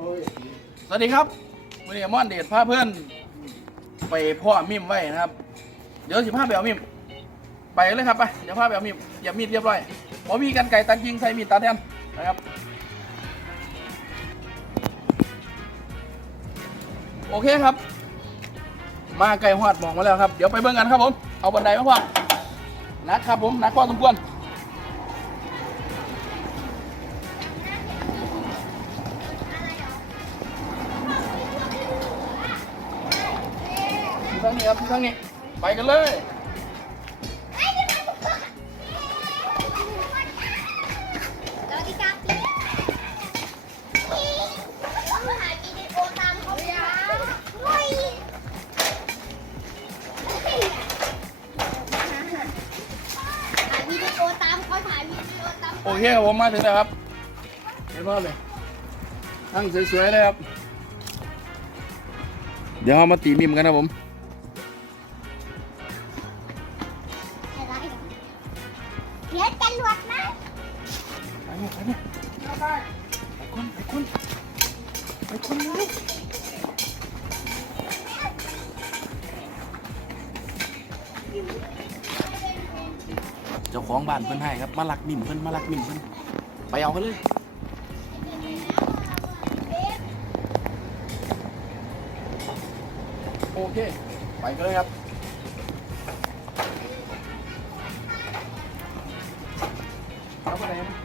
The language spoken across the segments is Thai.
สวัสดีครับวันนี้มอนเดชพาเพื่อน ไปพ่อมิมไว้นะครับ เดี๋ยวสิพาไปเอามิม ไปเลยครับไปเดี๋ยวพาไปเอามิมอย่ามีดเรียบร้อยผมมีกันไก่ตัดยิงใส่มีดตัดแทนนะครับ โอเคครับ มาไก่หอดหมองมาแล้วครับ เดี๋ยวไปเบิ่งกันครับผม เอาบันไดมาพอหนะครับผมหนักพอสมควร ที่ทางนี้ครับที่ทางนี้ ไปกันเลยสวัสดีครับพี่ถ่ายวิดีโอตามเขาอย่าเฮ้ยถ่ายวิดีโอตามเขาถ่ายวิดีโอตามโอเคครับผมมาถึงแล้วครับ เห็นว่าเลยทั้งสวยๆเลยครับ เดี๋ยวเรามาตีมิมกันนะผม คนไปคนไปคนเร็วเจ้าของบ้านเพิ่นให้ครับ มาลักมิมเพิ่นมาลักมิมเพิ่นไปเอากันเลยโอเค ไปกันเลยครับเอาไปไหน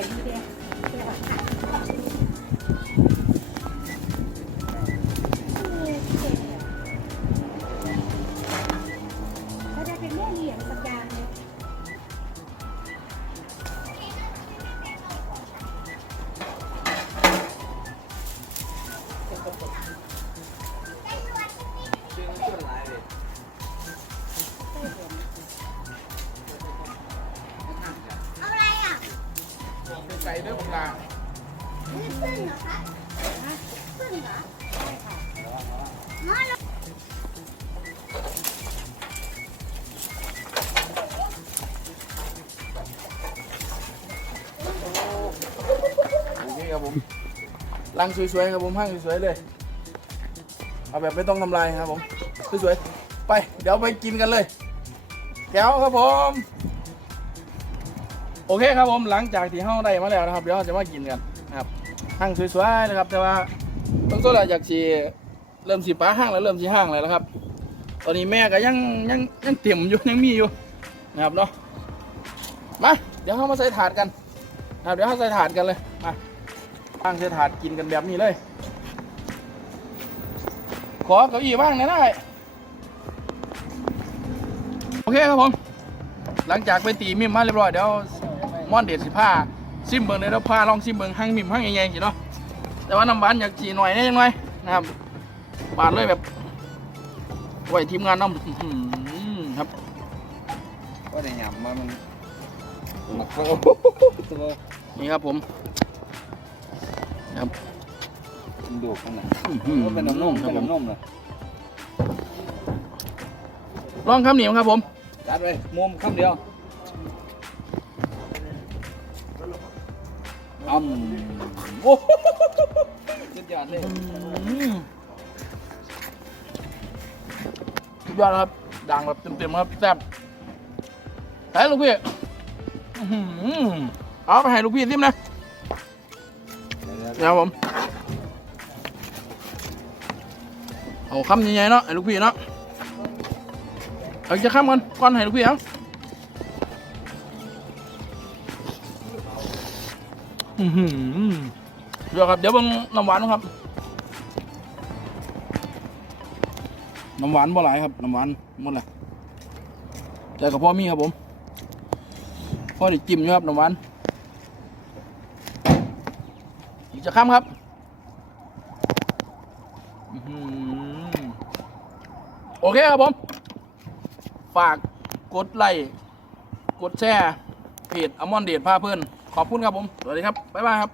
เอ พึ่งเหรอใช่ค่ะอ๋อแล้วโอเคครับผมรังสวยๆครับผมห้างสวยๆเลย เอาแบบไม่ต้องทำลายครับผม สวยๆ ไป เดี๋ยวไปกินกันเลย แก้วครับผม โอเคครับผม หลังจากที่เฮาได้มาแล้วนะครับ เดี๋ยวเราจะมากินกันนะครับห้างสวยๆนะครับ แต่ว่า ต้องตัวละอยากสีเริ่มสีป้าห้างแล้วเริ่มสีห้างแล้วนะครับ ตอนนี้แม่ก็ยังยังยังเต็มอยู่ยังมีอยู่นะครับเนาะมาเดี๋ยวเรามาใส่ถาดกันนะครับเดี๋ยวเราใส่ถาดกันเลยมาตั้งใส่ถาดกินกันแบบนี้เลย ขอเก้าอี้ว่างหน่อยได้โอเคครับผมหลังจากไปตีมิมมาเรียบร้อยเดี๋ยวม่อนเด็ดสิผ้าซิมเบิงเดี๋ยวผ้าลองซิมเบิงห้างมิมห้างใหญ่ๆสิเนาะ แต่ว่าน้ำหวานอยากจีหน่อยนิดหน่อยนะครับบาดเลยแบบไว้ทีมงานน้ำอื้อหือครับก็ได้ยำมามันมักโตตัวนี่ครับผมครับมันดูข้างในอื้อหือก็เป็นน้ำนมครัเป็บนผมน้ำนมเลยลองคำเหนียวครับผมจัดไปมุมคำเดียวอืมโอ้โหสุด ยอดเลยอื้อสุดยอดครับดังแบบเต็มๆครับแซ่บใส่ลูกพี่อื้อหือเอาไปให้ลูกพี่ซิมนะเดี๋ยวนี่ครับผมเอาคำใหญ่ๆเนาะไอ้ลูกพี่เนาะเอาจะข้ามกันก่อนให้ลูกพี่เอาอือหือ เดี๋ยวครับ เดี๋ยวเบิ่งน้ำหวานครับ น้ำหวานบ่หลายครับ น้ำหวานหมดเลยแต่กับพ่อมีครับผมพ่อได้จิ้มอยู่ครับน้ำหวานอีกจะข้ามครับโอเคครับผม ฝากกดไลค์กดแชร์เพจอมอนเดทพาเพื่อนขอบคุณครับผม สวัสดีครับ บ๊ายบายครับ